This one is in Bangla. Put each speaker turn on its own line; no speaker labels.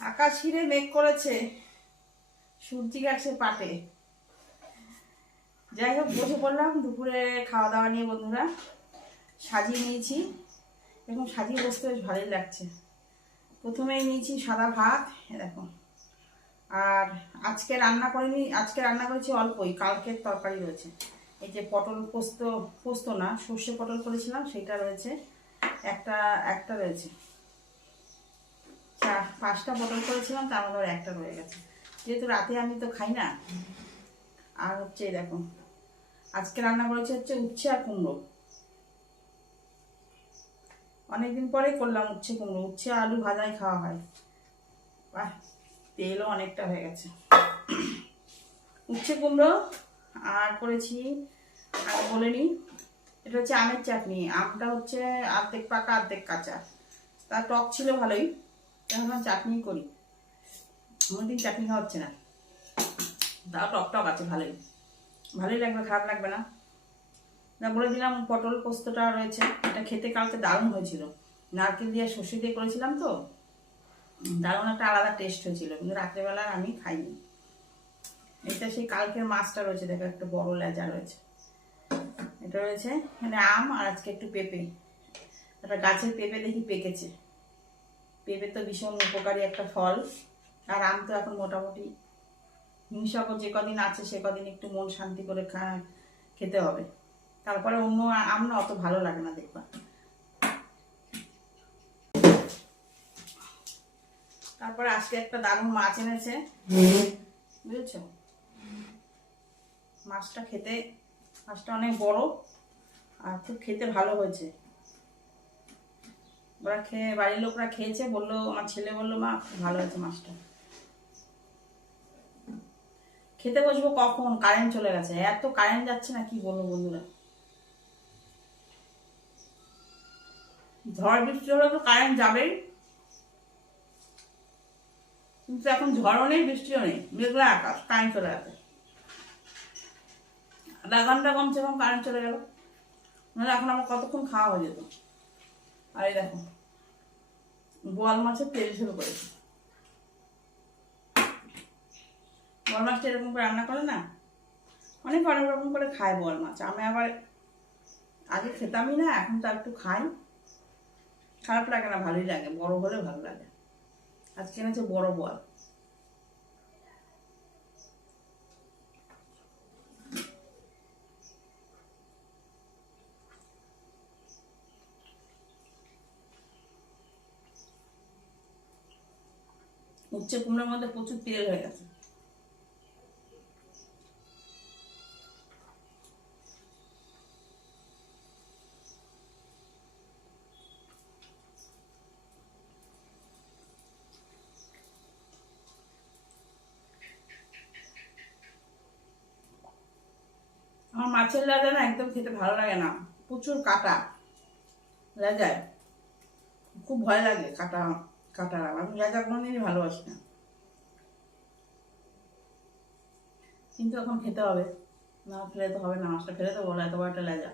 আকাশ ঘিরে মেঘ করেছে সূর্যি গেছে পাটে। যাই হোক, বসে পড়লাম, দুপুরে খাওয়া দাওয়া নিয়ে বন্ধুরা সাজিয়ে নিয়েছি এবং সাজিয়ে বসতে বেশ ভালোই লাগছে। প্রথমেই নিয়েছি সাদা ভাত, এ দেখো। আর আজকে রান্না করিনি, আজকে রান্না করেছি অল্পই, কালকের তরকারি রয়েছে। এই যে পটল পোস্ত পোস্ত না, সর্ষে পটল করেছিলাম, সেটা রয়েছে, একটা একটা রয়েছে। পাঁচটা পটল করেছিলাম, তার মধ্যে একটা রয়ে গেছে। যেহেতু রাতে আমি তো খাই না, আর হচ্ছে দেখো, আজকে রান্না করেছে হচ্ছে উচ্ছে আর কুমড়ো। অনেকদিন পরে করলাম উচ্ছে কুমড়ো, উচ্ছে আলু ভাজাই খাওয়া হয়। বাহ, তেলও অনেকটা হয়ে গেছে। উচ্ছে কুমড়ো, আর করেছি, আর বলে নিই এটা হচ্ছে আমের চাটনি, আমটা হচ্ছে অর্ধেক পাকা অর্ধেক কাঁচা। তা টক ছিল ভালোই। এখন চাটনি করি। অনেকদিন চাটনি খাওয়া হচ্ছে না। তাও টক টক আছে, ভালোই। ভালোই লাগবে, খারাপ লাগবে না। না, বলে দিলাম, পটল পোস্তটা রয়েছে। এটা খেতে কালকে দারুণ হয়েছিল। নারকেল দিয়ে সর্ষে দিয়ে করেছিলাম তো। দারুণ একটা আলাদা টেস্ট হয়েছিল, কিন্তু রাত্রেবেলা আমি খাইনি। এটা সেই কালকের মাছটা রয়েছে, দেখো, একটা বড় লেজা রয়েছে। এটা রয়েছে মানে আম আর আজকে একটু পেঁপে। একটা গাছের পেঁপে দেখি পেকেছে। পেঁপে তো ভীষণ উপকারী একটা ফল। আর আম তো এখন মোটামুটি হিংসাকর যে কদিন আছে, সে কদিন একটু মন শান্তি করে খেতে হবে। তারপরে অন্য আম না অত ভালো লাগে না দেখবা তারপরে আজকে একটা দারুণ মাছ এনেছে। বুঝেছ? মাছটা খেতে, মাছটা অনেক বড় আর খুব খেতে ভালো হয়েছে। ওরা খেয়ে, বাড়ির লোকরা খেয়েছে, বলল, আমার ছেলে বলল, মা ভালো হয়েছে মাছটা। খেতে বসবো কখন? কারেন্ট চলে গেছে। এত কারেন্ট যাচ্ছে না, কি বলব বন্ধুরা? ঝড়, বৃষ্টি হলে তো কারেন্ট যাবেই। কিন্তু এখন ঝড়ও নেই, বৃষ্টিও নেই। মেঘলা আকাশ, কারেন্ট চলে গেছে। আধা ঘণ্টা কমছে কম কারেন্ট চলে গেল। নাহলে এখন আমার কতক্ষণ খাওয়া হয়ে যেত? আর দেখো বোয়াল মাছের তেল শুরু করেছি। বোয়াল মাছটা এরকম করে রান্না করে না, অনেক অনেক রকম করে খায় বোয়াল মাছ। আমি আবার আগে খেতামই না, এখন তো একটু খাই। খারাপ লাগে না, ভালোই লাগে, বড় হলে ভালো লাগে। আজকে এনেছে বড় বোয়াল উচ্ছে কুমড়োর মধ্যে প্রচুর তেল হয়ে গেছে। আমার মাছের লাজা না একদম খেতে ভালো লাগে না। প্রচুর কাটা। লেজায়। খুব ভয় লাগে কাটা। কাটা আমি লেজা কোনোদিনই ভালোবাসি না। কিন্তু এখন খেতে হবে, না খেলে তো হবে না, মাছটা খেলে তো বলো এত বড় একটা লেজা।